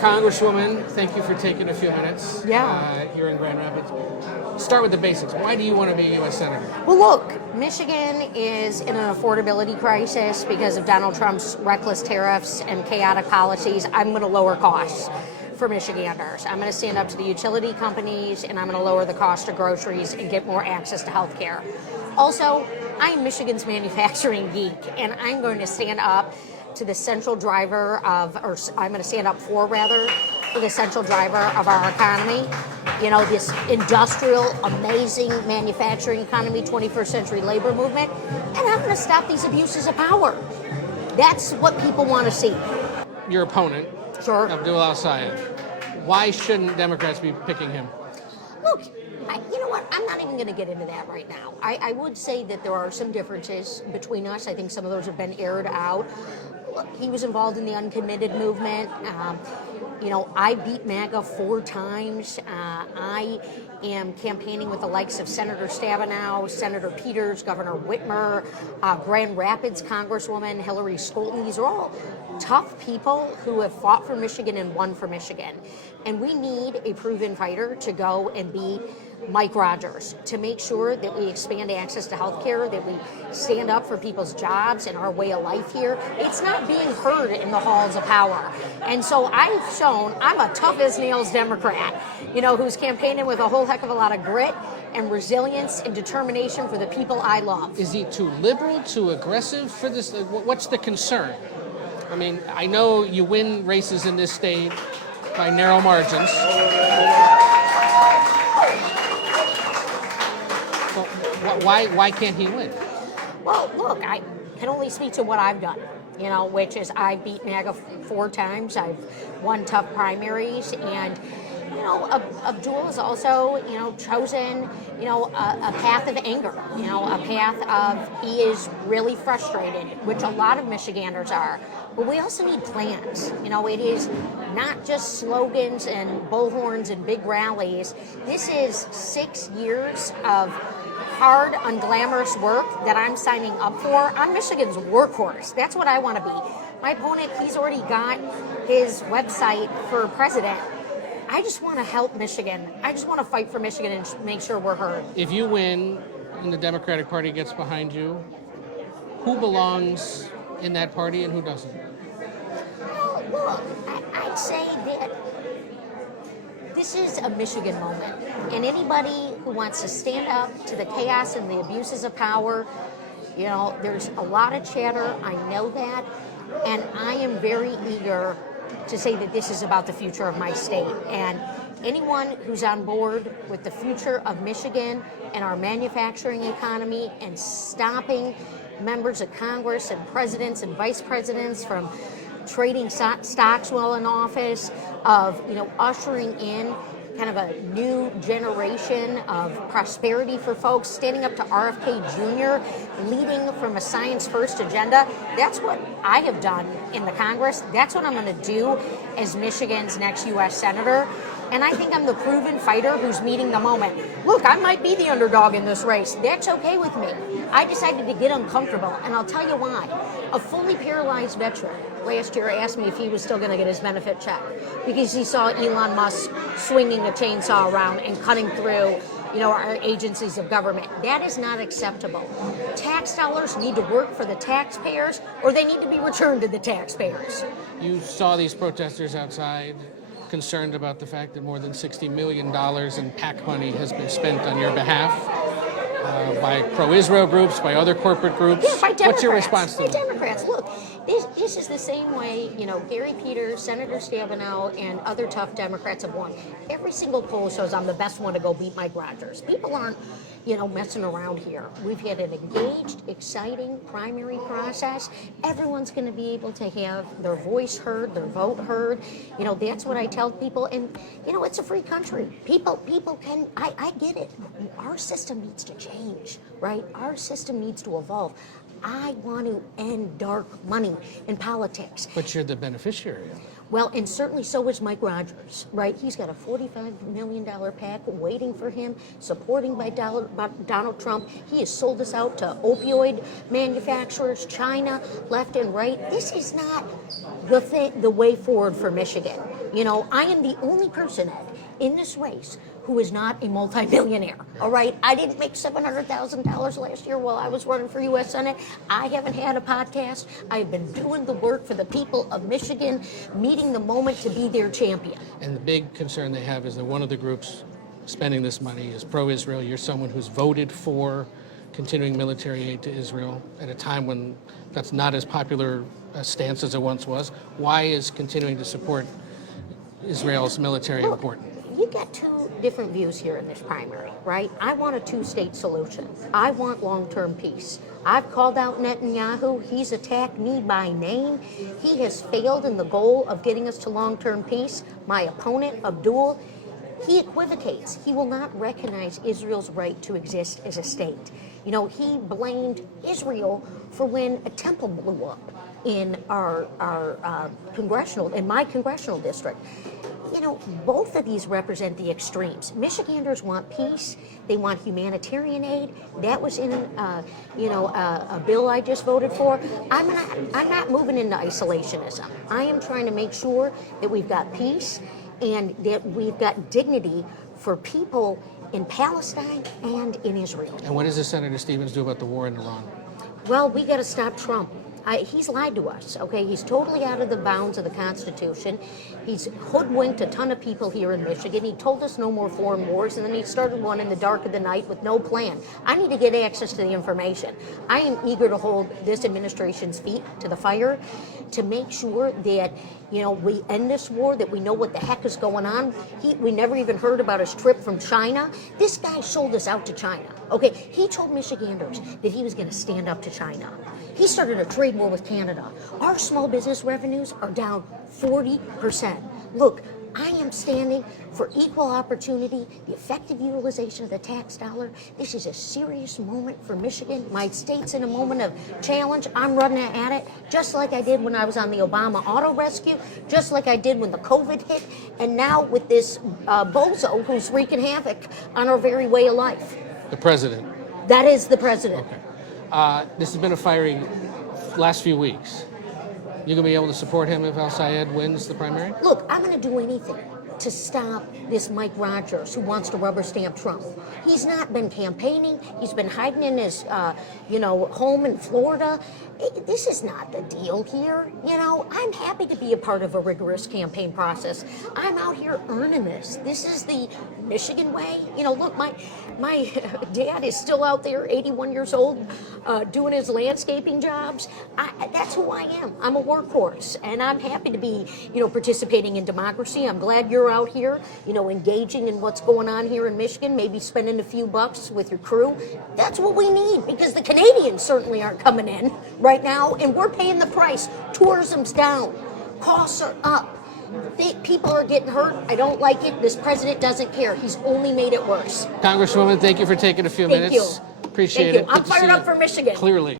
Congresswoman, thank you for taking a few minutes here in Grand Rapids. Start with the basics. Why do you want to be a U.S. Senator? Well, look, Michigan is in an affordability crisis because of Donald Trump's reckless tariffs and chaotic policies. I'm going to lower costs for Michiganders. I'm going to stand up to the utility companies, and I'm going to lower the cost of groceries and get more access to health care. Also, I'm Michigan's manufacturing geek, and I'm going to stand up to the central driver of, or I'm going to stand up for the central driver of our economy. You know, this industrial, amazing manufacturing economy, 21st century labor movement, and I'm going to stop these abuses of power. That's what people want to see. Your opponent, Sure. Abdul El-Sayed, why shouldn't Democrats be picking him? Look, you know what? I'm not even going to get into that right now. I would say that there are some differences between us. I think some of those have been aired out. Look, he was involved in the uncommitted movement. You know, I beat MAGA 4 times. I am campaigning with the likes of Senator Stabenow, Senator Peters, Governor Whitmer, Grand Rapids Congresswoman Hillary Scholten. These are all tough people who have fought for Michigan and won for Michigan. And we need a proven fighter to go and be Mike Rogers, to make sure that we expand access to health care, that we stand up for people's jobs and our way of life here. It's not being heard in the halls of power. And so I've shown I'm a tough as nails Democrat, you know, who's campaigning with a whole heck of a lot of grit and resilience and determination for the people I love. Is he too liberal, too aggressive for this? What's the concern? I mean, I know you win races in this state by narrow margins. Why can't he win? Well, look, I can only speak to what I've done, you know, which is I beat MAGA 4 times. I've won tough primaries, and you know, Abdul has also, you know, chosen, you know, a path of anger, you know, a path of he is really frustrated, which a lot of Michiganders are. But we also need plans. You know, it is not just slogans and bullhorns and big rallies. This is 6 years of hard, unglamorous work that I'm signing up for. I'm Michigan's workhorse. That's what I want to be. My opponent, he's already got his website for president. I just want to help Michigan. I just want to fight for Michigan and make sure we're heard. If you win and the Democratic Party gets behind you, who belongs in that party and who doesn't? Well, look, I'd say that this is a Michigan moment, and anybody who wants to stand up to the chaos and the abuses of power, you know, there's a lot of chatter, I know that, and I am very eager to say that this is about the future of my state. And anyone who's on board with the future of Michigan and our manufacturing economy and stopping members of Congress and presidents and vice presidents from trading stocks while in office, of, you know, ushering in kind of a new generation of prosperity for folks, standing up to RFK Jr., leading from a science-first agenda. That's what I have done in the Congress. That's what I'm going to do as Michigan's next U.S. Senator. And I think I'm the proven fighter who's meeting the moment. Look, I might be the underdog in this race. That's okay with me. I decided to get uncomfortable, and I'll tell you why. A fully paralyzed veteran last year asked me if he was still going to get his benefit check because he saw Elon Musk swinging a chainsaw around and cutting through, you know, our agencies of government. That is not acceptable. Tax dollars need to work for the taxpayers, or they need to be returned to the taxpayers. You saw these protesters outside, concerned about the fact that more than $60 million in PAC money has been spent on your behalf by pro-Israel groups, by other corporate groups. Yeah, by Democrats. What's your response to that? By Democrats. Look, this is the same way, you know, Gary Peters, Senator Stabenow, and other tough Democrats have won. Every single poll shows I'm the best one to go beat Mike Rogers. People aren't, you know, messing around here. We've had an engaged, exciting primary process. Everyone's going to be able to have their voice heard, their vote heard. You know, that's what I tell people. And, you know, it's a free country. People can, I get it. Our system needs to change, right? Our system needs to evolve. I want to end dark money in politics. But you're the beneficiary of it. Well, and certainly so is Mike Rogers, right? He's got a $45 million PAC waiting for him, supporting by Donald Trump. He has sold us out to opioid manufacturers, China, left and right. This is not the way forward for Michigan. You know, I am the only person, Ed, in this race who is not a multimillionaire. All right, I didn't make $700,000 last year while I was running for U.S. Senate. I haven't had a podcast. I've been doing the work for the people of Michigan, meeting the moment to be their champion. And the big concern they have is that one of the groups spending this money is pro-Israel. You're someone who's voted for continuing military aid to Israel at a time when that's not as popular a stance as it once was. Why is continuing to support Israel's military important? You get two different views here in this primary, right? I want a two-state solution. I want long-term peace. I've called out Netanyahu. He's attacked me by name. He has failed in the goal of getting us to long-term peace. My opponent, Abdul, he equivocates. He will not recognize Israel's right to exist as a state. You know, he blamed Israel for when a temple blew up in my congressional district. You know, both of these represent the extremes. Michiganders want peace. They want humanitarian aid. That was in, a bill I just voted for. I'm not moving into isolationism. I am trying to make sure that we've got peace and that we've got dignity for people in Palestine and in Israel. And what does Senator Stevens do about the war in Iran? Well, we got to stop Trump. He's lied to us, okay? He's totally out of the bounds of the Constitution. He's hoodwinked a ton of people here in Michigan. He told us no more foreign wars, and then he started one in the dark of the night with no plan. I need to get access to the information. I am eager to hold this administration's feet to the fire to make sure that, you know, we end this war, that we know what the heck is going on. We never even heard about his trip from China. This guy sold us out to China, okay? He told Michiganders that he was going to stand up to China. He started a trade war with Canada. Our small business revenues are down 40%. Look, I am standing for equal opportunity, the effective utilization of the tax dollar. This is a serious moment for Michigan. My state's in a moment of challenge. I'm running at it, just like I did when I was on the Obama auto rescue, just like I did when the COVID hit, and now with this bozo who's wreaking havoc on our very way of life. The president. That is the president. Okay. This has been a fiery last few weeks. You gonna be able to support him if El-Sayed wins the primary? Look, I'm gonna do anything to stop this Mike Rogers who wants to rubber stamp Trump. He's not been campaigning. He's been hiding in his, home in Florida. This is not the deal here. You know, I'm happy to be a part of a rigorous campaign process. I'm out here earning this. This is the Michigan way. You know, look, my dad is still out there, 81 years old, doing his landscaping jobs. That's who I am. I'm a workhorse, and I'm happy to be, participating in democracy. I'm glad you're out here, engaging in what's going on here in Michigan, maybe spending a few bucks with your crew. That's what we need, because the Canadians certainly aren't coming in right now, and we're paying the price. Tourism's down. Costs are up. People are getting hurt. I don't like it. This president doesn't care. He's only made it worse. Congresswoman, thank you for taking a few minutes. Thank you. Appreciate Thank it. you. I'm fired up for Michigan. Clearly.